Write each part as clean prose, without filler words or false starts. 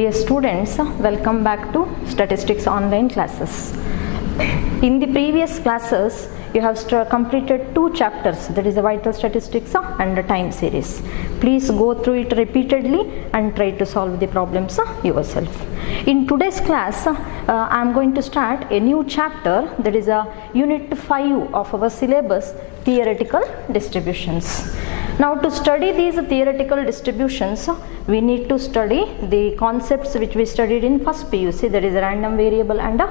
Dear students, welcome back to statistics online classes. In the previous classes, you have completed two chapters, that is the vital statistics and the time series. Please go through it repeatedly and try to solve the problems yourself. In today's class, I am going to start a new chapter, that is a unit 5 of our syllabus, theoretical distributions. Now, to study these theoretical distributions, we need to study the concepts which we studied in first PUC, that is random variable and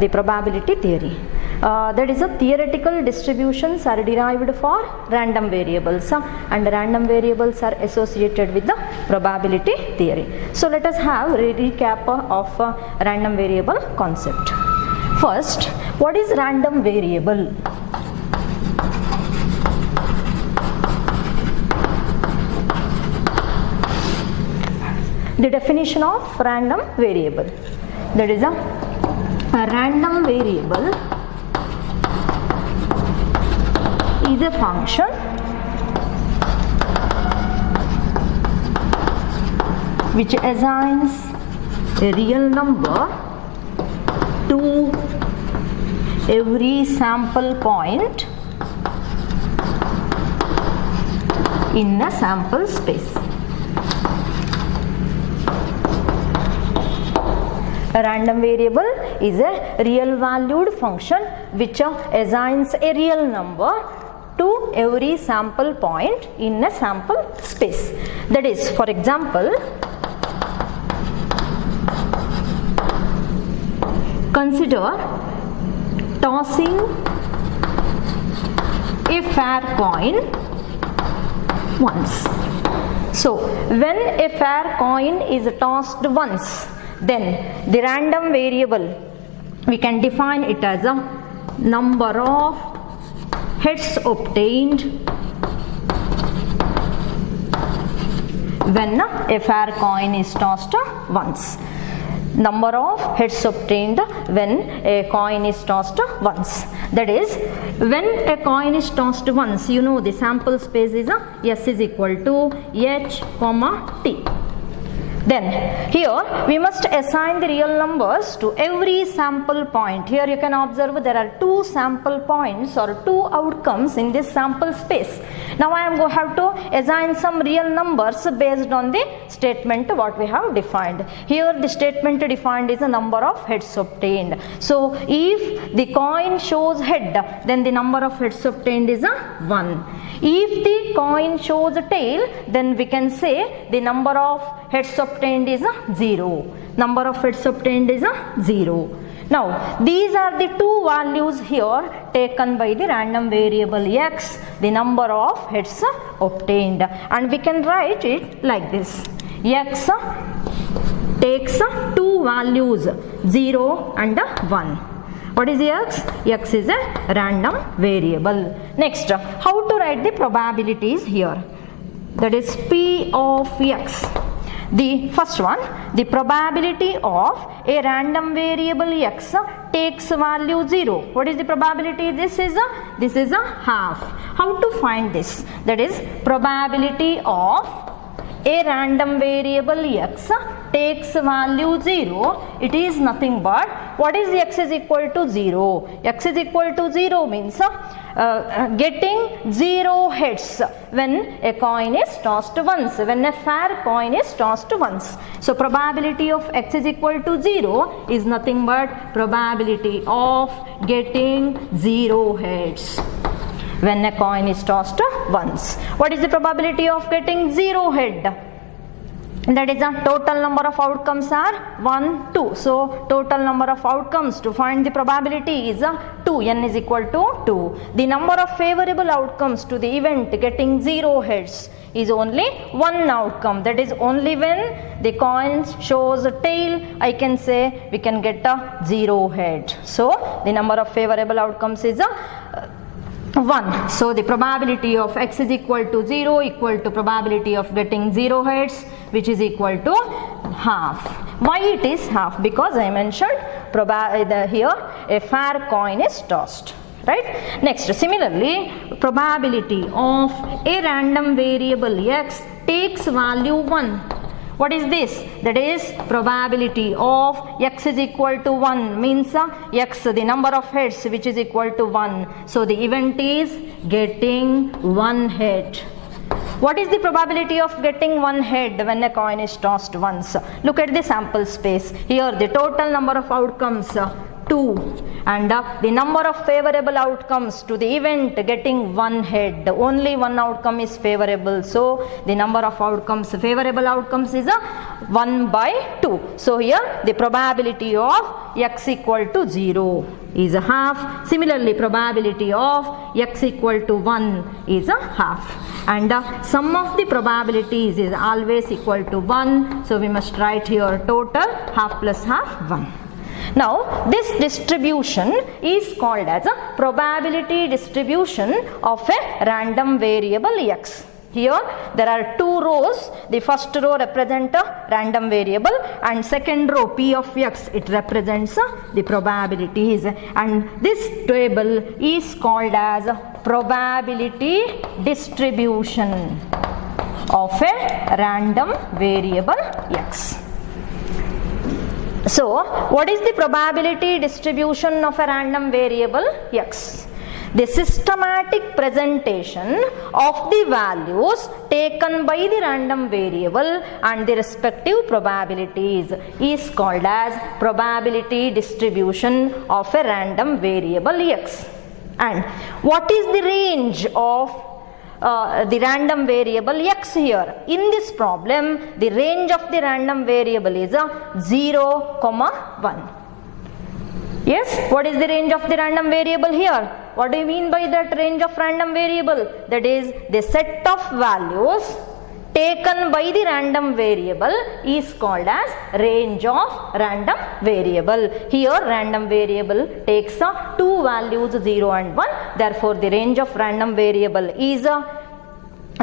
the probability theory. That is, theoretical distributions are derived for random variables and random variables are associated with the probability theory. So, let us have a recap of random variable concept. First, what is random variable? The definition of random variable, that is a random variable is a function which assigns a real number to every sample point in a sample space. A random variable is a real valued function which assigns a real number to every sample point in a sample space. That is, for example, consider tossing a fair coin once. So, when a fair coin is tossed once, then the random variable, we can define it as a number of heads obtained when a fair coin is tossed once. Number of heads obtained when a coin is tossed once. That is, when a coin is tossed once, you know the sample space is S is equal to H, T. Then here we must assign the real numbers to every sample point. Here you can observe there are two sample points or two outcomes in this sample space. Now I am going to have to assign some real numbers based on the statement what we have defined. Here the statement defined is a number of heads obtained. So if the coin shows head, then the number of heads obtained is 1. If the coin shows tail, then we can say the number of heads obtained is 0. Number of heads obtained is 0. Now, these are the two values here taken by the random variable x, the number of heads obtained. And we can write it like this. X takes two values, 0 and 1. What is x? X is a random variable. Next, how to write the probabilities here? That is P of x. The first one, the probability of a random variable x takes value 0. What is the probability? This is a half. How to find this? That is, probability of a random variable x takes value 0. It is nothing but, what is x is equal to 0? X is equal to 0 means getting 0 heads when a coin is tossed once, when a fair coin is tossed once. So probability of x is equal to 0 is nothing but probability of getting 0 heads when a coin is tossed once. What is the probability of getting 0 head? That is, the total number of outcomes are 1, 2. So, total number of outcomes to find the probability is 2. N is equal to 2. The number of favorable outcomes to the event getting 0 heads is only one outcome. That is, only when the coin shows a tail, I can say we can get a 0 head. So, the number of favorable outcomes is 1. So, the probability of x is equal to 0 equal to probability of getting 0 heads, which is equal to half. Why it is half? Because I mentioned here a fair coin is tossed. Right? Next, similarly, probability of a random variable x takes value 1. What is this? That is probability of x is equal to 1 means x, the number of heads, which is equal to 1. So the event is getting one head. What is the probability of getting one head when a coin is tossed once? Look at the sample space. Here the total number of outcomes 2, and the number of favorable outcomes to the event getting one head. Only one outcome is favorable, so the number of outcomes, favorable outcomes, is 1 by 2. So here the probability of x equal to 0 is a half. Similarly, probability of x equal to 1 is a half, and sum of the probabilities is always equal to 1. So we must write here total half plus half 1. Now this distribution is called as a probability distribution of a random variable x. Here there are two rows. The first row represents a random variable, and second row p of x, it represents the probabilities, and this table is called as probability distribution of a random variable x. So what is the probability distribution of a random variable x? The systematic presentation of the values taken by the random variable and the respective probabilities is called as probability distribution of a random variable x. And what is the range of the random variable x here? In this problem, the range of the random variable is 0, 1. Yes, what is the range of the random variable here? What do you mean by that range of random variable? That is the set of values taken by the random variable is called as range of random variable. Here random variable takes two values 0 and 1. Therefore the range of random variable is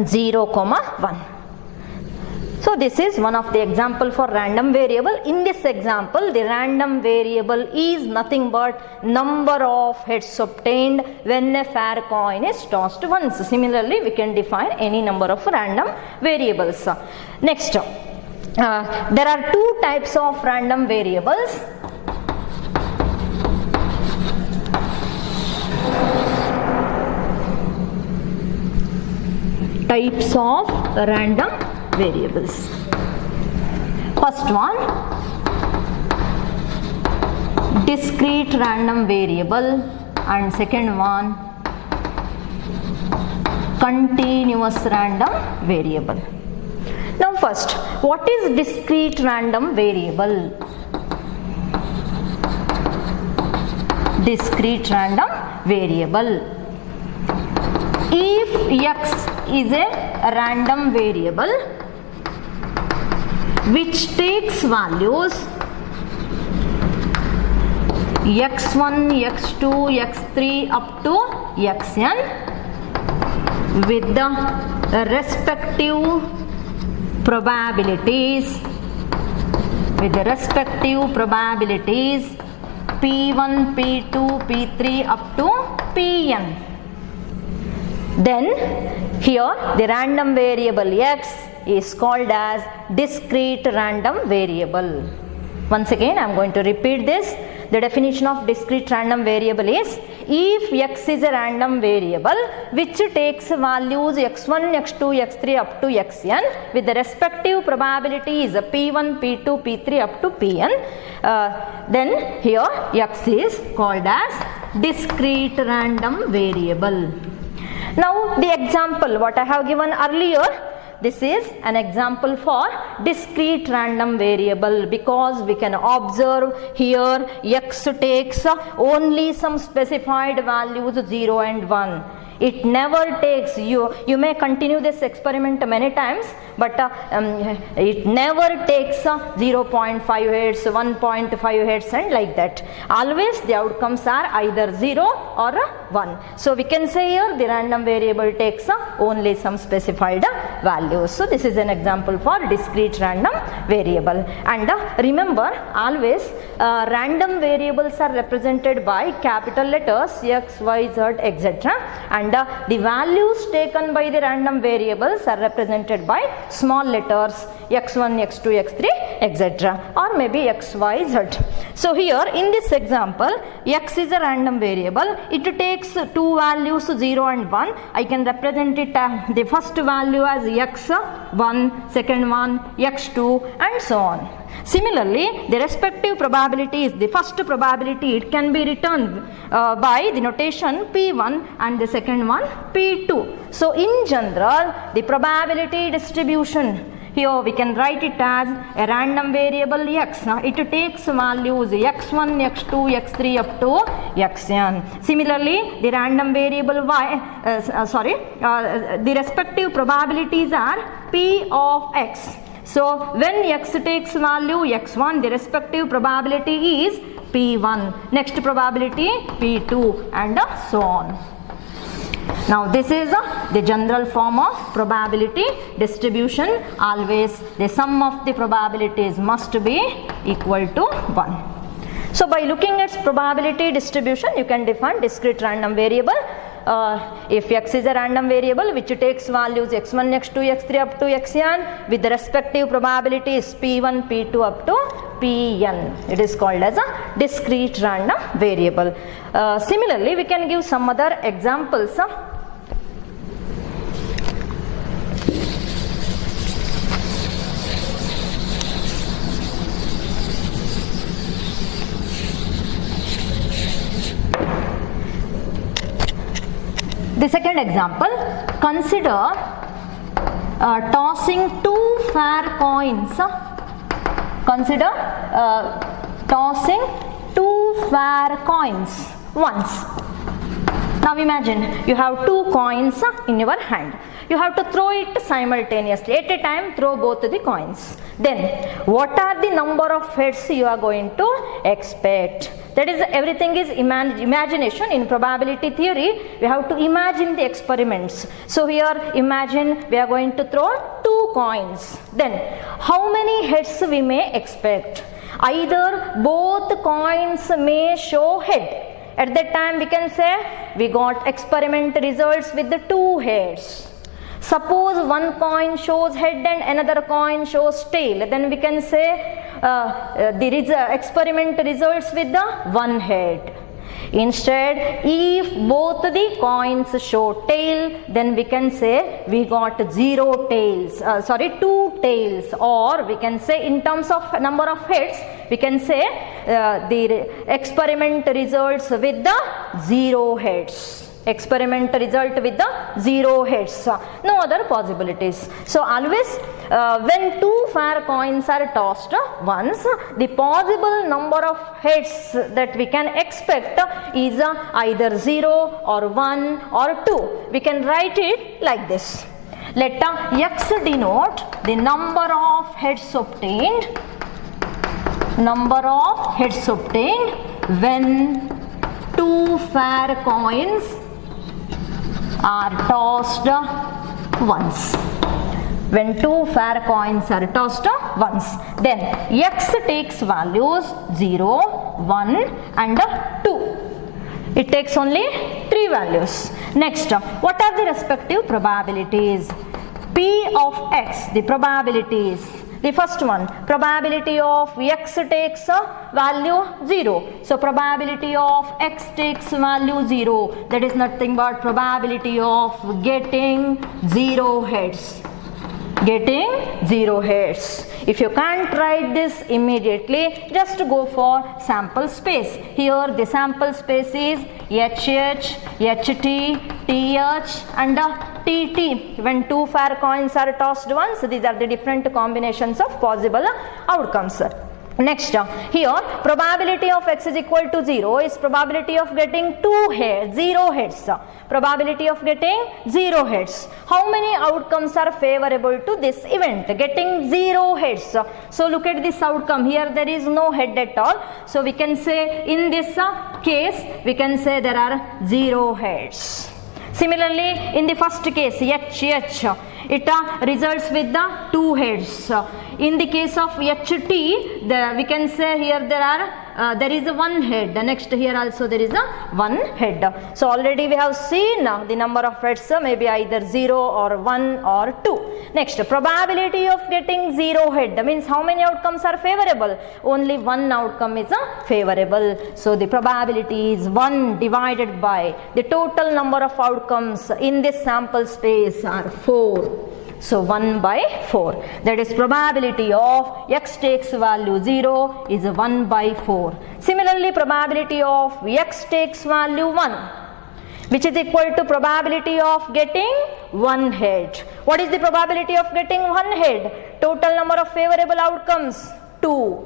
0, 1. So this is one of the example for random variable. In this example, the random variable is nothing but number of heads obtained when a fair coin is tossed once. Similarly, we can define any number of random variables. Next, there are two types of random variables. Types of random variables. First one, discrete random variable, and second one, continuous random variable. Now first, what is discrete random variable? Discrete random variable. If x is a random variable which takes values x1, x2, x3 up to xn with the respective probabilities, p1, p2, p3 up to pn. Then here the random variable x is called as discrete random variable. Once again I am going to repeat this. The definition of discrete random variable is if x is a random variable which takes values x1, x2, x3 up to xn with the respective probabilities p1, p2, p3 up to pn, then here x is called as discrete random variable. Now the example what I have given earlier, this is an example for discrete random variable, because we can observe here x takes only some specified values 0 and 1. It never takes, you may continue this experiment many times, but it never takes 0.5 heads, 1.5 heads and like that. Always the outcomes are either 0 or 1. So we can say here the random variable takes only some specified values. So this is an example for discrete random variable. And remember, always random variables are represented by capital letters x, y, z, etc. And the values taken by the random variables are represented by small letters x1, x2, x3, etc. or maybe x, y, z. So here in this example, x is a random variable. It takes two values 0 and 1. I can represent it the first value as x1, second one x2 and so on. Similarly, the respective probabilities, the first probability, it can be written by the notation P1 and the second one P2. So in general, the probability distribution, here we can write it as a random variable x. It takes values x1, x2, x3 up to xn. Similarly, the random variable y, the respective probabilities are P of x. So when x takes value x1, the respective probability is P1, next probability P2 and so on. Now this is the general form of probability distribution. Always the sum of the probabilities must be equal to 1. So by looking at probability distribution, you can define discrete random variable. If x is a random variable which takes values x1, x2, x3 up to xn with the respective probabilities p1, p2 up to pn, it is called as a discrete random variable. Similarly, we can give some other examples. The second example, consider tossing two fair coins. Consider tossing two fair coins once. Now imagine you have two coins in your hand. You have to throw it simultaneously. At a time, throw both the coins. Then, what are the number of heads you are going to expect? That is, everything is imagination. In probability theory, we have to imagine the experiments. So here, imagine we are going to throw two coins. Then, how many heads we may expect? Either both coins may show head. At that time, we can say we got experiment results with the two heads. Suppose one coin shows head and another coin shows tail, then we can say the experiment results with the one head. Instead, if both the coins show tail, then we can say we got two tails, or we can say in terms of number of heads, we can say the experiment results with the zero heads. Experiment result with the zero heads. No other possibilities. So always when two fair coins are tossed once, the possible number of heads that we can expect is either 0 or 1 or 2. We can write it like this. Let x denote the number of heads obtained. Number of heads obtained when two fair coins are tossed once. When two fair coins are tossed once, then x takes values 0, 1 and 2. It takes only 3 values. Next, what are the respective probabilities? P of x, the probabilities. The first one, probability of x takes value 0. So probability of x takes value 0. That is nothing but probability of getting 0 heads. Getting 0 heads. If you can't write this immediately, just go for sample space. Here the sample space is HH, HT, TH and TT. When two fair coins are tossed once, these are the different combinations of possible outcomes. Next, here probability of x is equal to 0 is probability of getting 0 heads. Probability of getting 0 heads. How many outcomes are favorable to this event? Getting 0 heads. So look at this outcome. Here there is no head at all. So we can say in this case, we can say there are 0 heads. Similarly, in the first case, HH, it results with the 2 heads. In the case of HT, we can say here there are there is a one head. The next here also there is a one head. So already we have seen the number of heads may be either 0 or 1 or 2. Next, probability of getting 0 head means how many outcomes are favorable? Only one outcome is favorable. So the probability is 1 divided by the total number of outcomes in this sample space are 4. So 1 by 4. That is probability of x takes value 0 is 1 by 4. Similarly, probability of x takes value 1, which is equal to probability of getting one head. What is the probability of getting one head? Total number of favorable outcomes 2.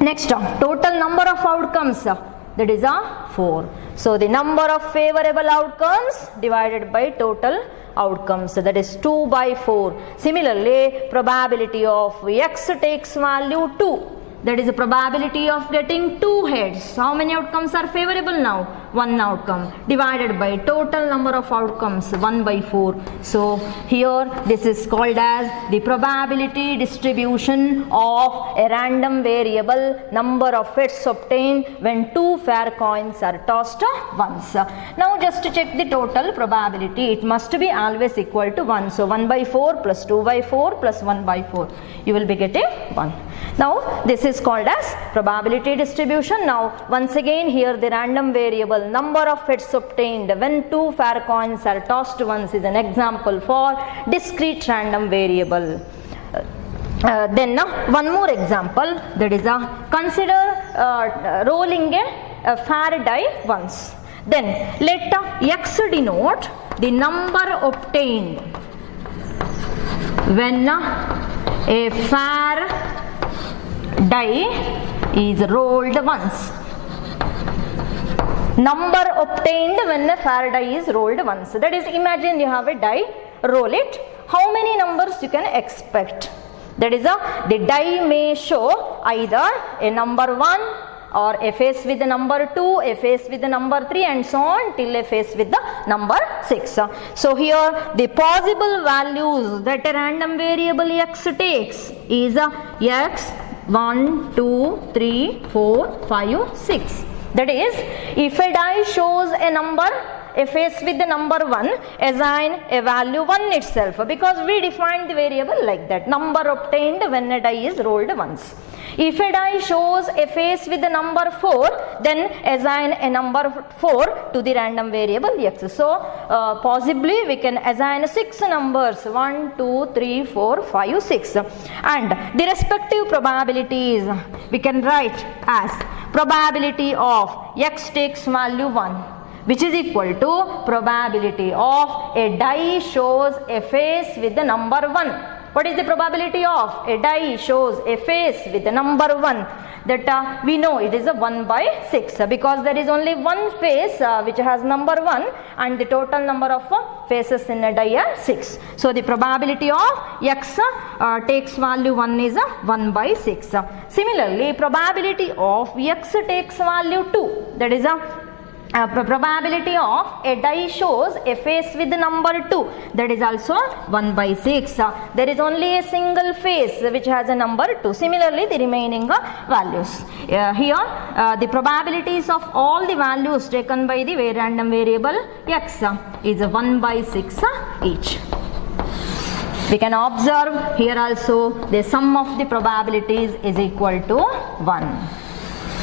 Next, total number of outcomes, that is 4. So the number of favorable outcomes divided by total outcomes, that is 2 by 4. Similarly, probability of x takes value 2, that is the probability of getting 2 heads. How many outcomes are favorable now? 1 outcome divided by total number of outcomes 1 by 4. So here this is called as the probability distribution of a random variable number of heads obtained when 2 fair coins are tossed once. Now just to check the total probability, it must be always equal to 1. So 1 by 4 plus 2 by 4 plus 1 by 4, you will be getting 1. Now this is called as probability distribution. Now once again here the random variable number of heads obtained when 2 fair coins are tossed once is an example for discrete random variable. Then one more example, that is consider rolling a fair die once. Then let x denote the number obtained when a fair die is rolled once. Number obtained when a fair die is rolled once. That is, imagine you have a die, roll it. How many numbers you can expect? That is, the die may show either a number 1 or a face with the number 2, a face with the number 3 and so on till a face with the number 6. So here the possible values that a random variable x takes is x 1, 2, 3, 4, 5, 6. That is, if a die shows a number, a face with the number 1, assign a value 1 itself, because we defined the variable like that, number obtained when a die is rolled once. If a die shows a face with the number 4, then assign a number 4 to the random variable x. So possibly we can assign 6 numbers 1, 2, 3, 4, 5, 6, and the respective probabilities we can write as probability of x takes value 1, which is equal to probability of a die shows a face with the number 1. What is the probability of a die shows a face with the number 1? That we know it is a 1 by 6, because there is only one face which has number 1 and the total number of faces in a die are 6. So the probability of x takes value 1 is 1 by 6. Similarly, probability of x takes value 2, that is probability of a die shows a face with the number 2, that is also 1 by 6. There is only a single face which has a number 2. Similarly, the remaining values. Here the probabilities of all the values taken by the random variable x is 1 by 6 each. We can observe here also the sum of the probabilities is equal to 1.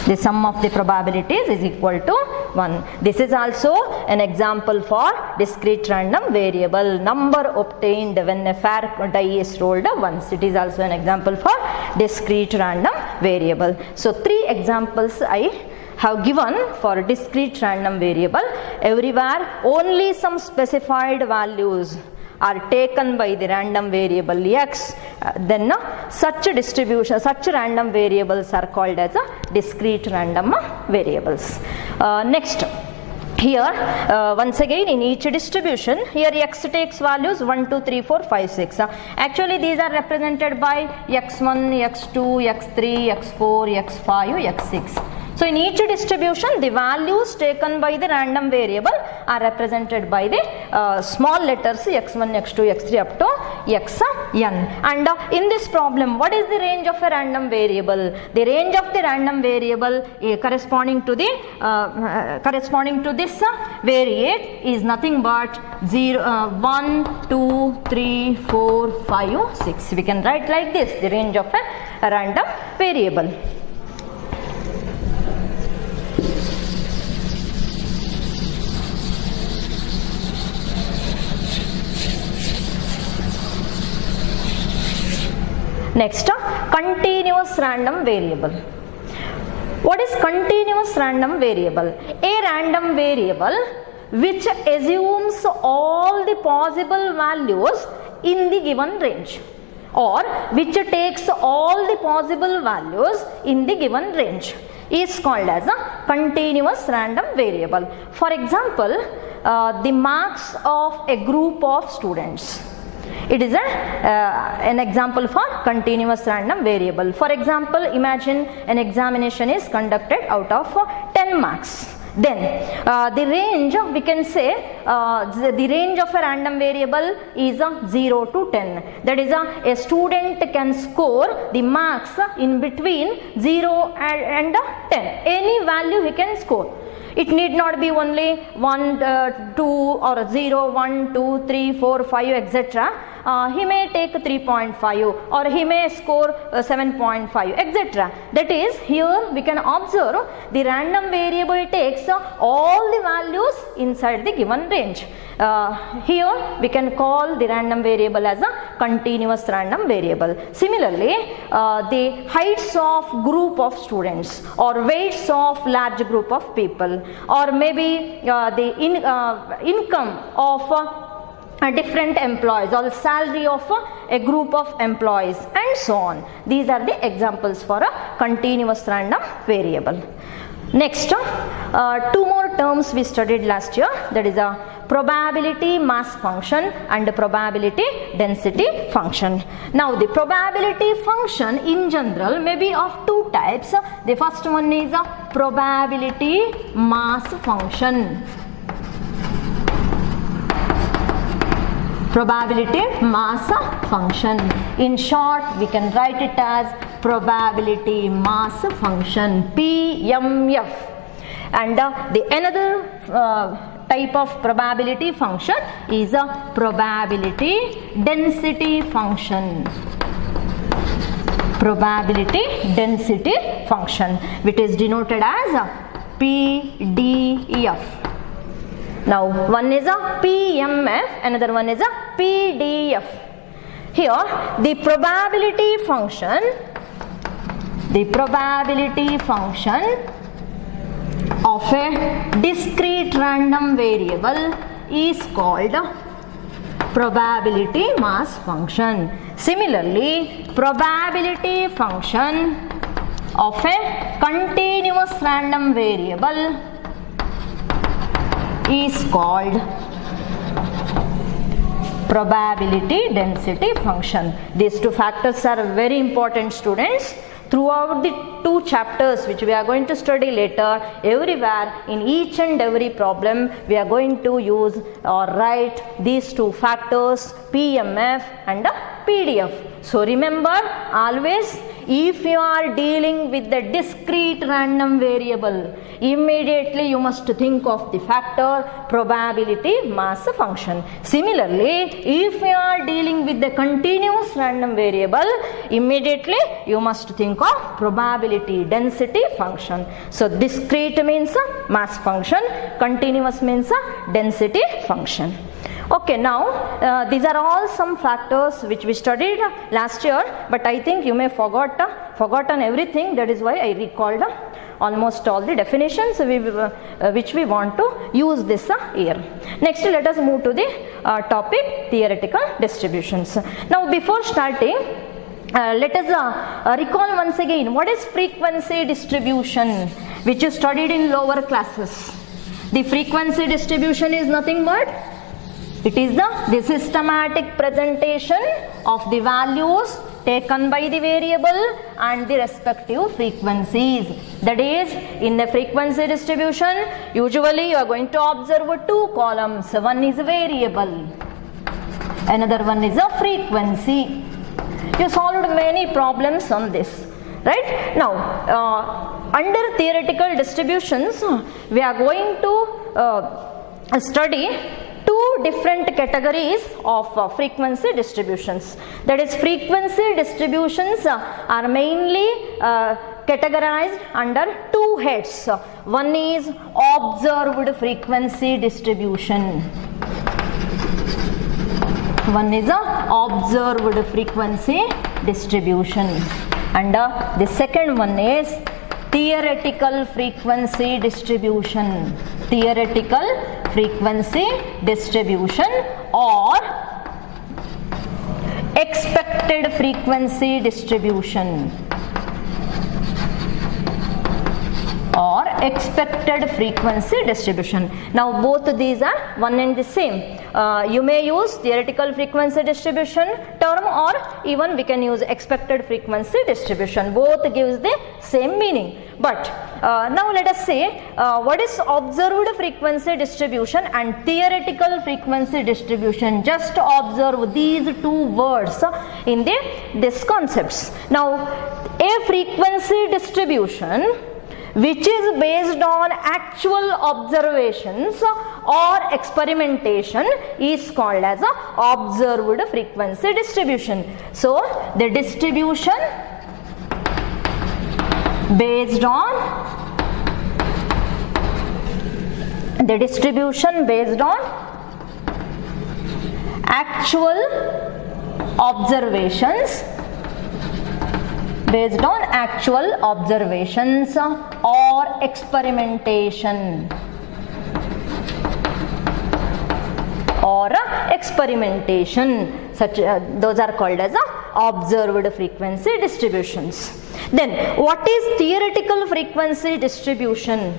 The sum of the probabilities is equal to 1. This is also an example for discrete random variable, number obtained when a fair die is rolled once. It is also an example for discrete random variable. So 3 examples I have given for discrete random variable. Everywhere only some specified values are taken by the random variable x, then such distribution, such random variables are called as discrete random variables. Next, here once again in each distribution, here x takes values 1, 2, 3, 4, 5, 6. Actually these are represented by x1, x2, x3, x4, x5, x6. So in each distribution, the values taken by the random variable are represented by the small letters x1, x2, x3 up to xn. And in this problem, what is the range of a random variable? The range of the random variable corresponding to this variate is nothing but 1, 2, 3, 4, 5, 6. We can write like this, the range of a random variable. Next, continuous random variable. What is continuous random variable? A random variable which assumes all the possible values in the given range, or which takes all the possible values in the given range, is called as a continuous random variable. For example, the marks of a group of students. It is an example for continuous random variable. For example, imagine an examination is conducted out of 10 marks. Then the range, we can say the range of a random variable is 0 to 10. That is, a student can score the marks in between 0 and 10. Any value he can score. It need not be only 1, 2 or 0, 1, 2, 3, 4, 5, etc. He may take 3.5 or he may score 7.5, etc. That is, here we can observe the random variable takes all the values inside the given range. Here we can call the random variable as a continuous random variable. Similarly, the heights of group of students or weights of large group of people, or maybe the income of different employees or the salary of a group of employees, and so on. These are the examples for a continuous random variable. Next, two more terms we studied last year, that is a probability mass function and probability density function. Now the probability function in general may be of two types. The first one is a probability mass function. Probability mass function. In short, we can write it as probability mass function, PMF. And the another type of probability function is a probability density function. Probability density function, which is denoted as PDF. Now one is a PMF, another one is a PDF. Here the probability function of a discrete random variable is called probability mass function. Similarly, probability function of a continuous random variable is called probability density function. These two factors are very important, students. Throughout the two chapters which we are going to study later, everywhere in each and every problem we are going to use or write these two factors, PMF and PDF. So remember always, if you are dealing with the discrete random variable, immediately you must think of the factor probability mass function. Similarly, if you are dealing with the continuous random variable, immediately you must think of probability density function. So discrete means mass function, continuous means density function. Okay, now these are all some factors which we studied last year, but I think you may forgotten everything. That is why I recalled almost all the definitions which we want to use this year. Next, let us move to the topic theoretical distributions. Now before starting, let us recall once again what is frequency distribution, which you studied in lower classes. The frequency distribution is nothing but it is the systematic presentation of the values taken by the variable and the respective frequencies. That is, in a frequency distribution, usually you are going to observe two columns. One is variable, another one is a frequency. You solved many problems on this, right? Now, under theoretical distributions, we are going to study two different categories of frequency distributions. That is, frequency distributions are mainly categorized under two heads. One is observed frequency distribution. One is a observed frequency distribution, and the second one is theoretical frequency distribution. Theoretical frequency distribution or expected frequency distribution. Or expected frequency distribution. Now both these are one and the same. You may use theoretical frequency distribution term, or even we can use expected frequency distribution. Both gives the same meaning. But now let us say what is observed frequency distribution and theoretical frequency distribution. Just observe these two words in this concepts. Now, a frequency distribution which is based on actual observations or experimentation is called as a observed frequency distribution. So, the distribution based on actual observations or experimentation such those are called as observed frequency distributions. Then what is theoretical frequency distribution?